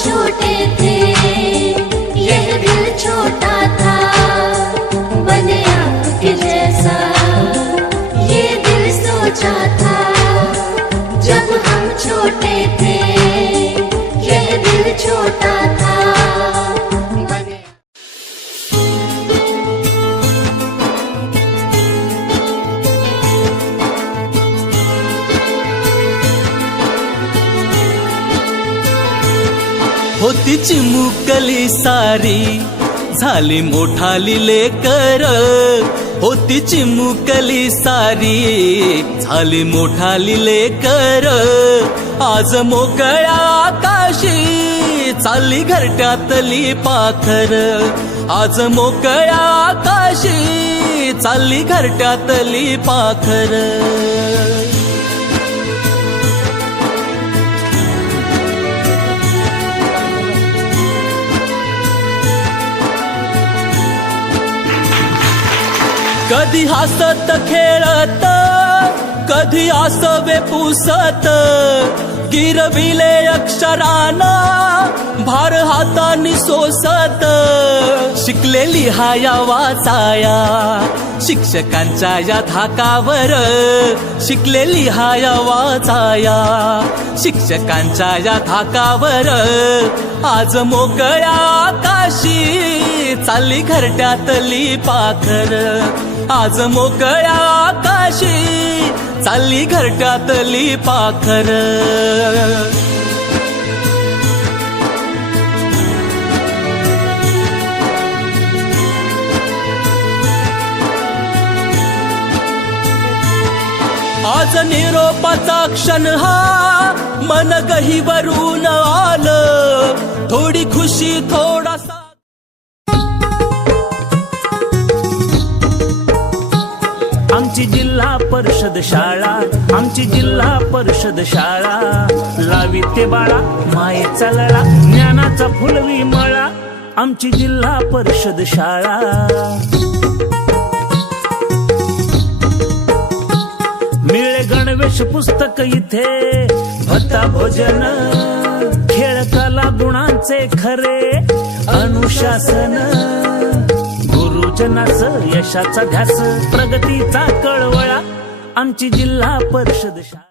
छोटे थे यह दिल छोटा था, बने आपके जैसा ये दिल सोचा था। जब हम छोटे थे यह दिल छोटा था, बने होती चिमुकली सारी झाली मोठाली लेकर, होती चिमुकली सारी झाली मोठाली लेकर। आज मोकळ्या आकाशी चालली घरट्यातली पाखर, आज मोकळ्या आकाशी चालली घरट्यातली पाखर। कधी हसत खेळत कधी आसवे पुसत, गिरविले अक्षराना भार हातानी सोसत। शिकले लिहाया वाचाया शिक्षकांच्या या धाकावर, शिकले लिहाया वाचाया शिक्षकांच्या या धाकावर। आज मोकळ्या आकाशी चालली घरट्यातली पाखर, आज मोकळ्या आकाशी चालली घरट्यातली पाखर। आज निरोपाचा क्षण हा मन गहिवरून आलं, थोडी खुशी थोडासा आमची जिल्हा परिषद शाळा, आमची जिल्हा परिषद शाळा। लावी ते बाळा मायेचा लळा, ज्ञानाचा फुलवी मळा, आमची जिल्हा परिषद शाळा। मिळे गणवेश पुस्तक इथे, भत्ता भोजन खेळ कला गुणांचे खरे अनुशासन। गुरुजनाच यशाचा ध्यास, प्रगतीचा कळवळा, आमची जिल्हा परिषद शाळा।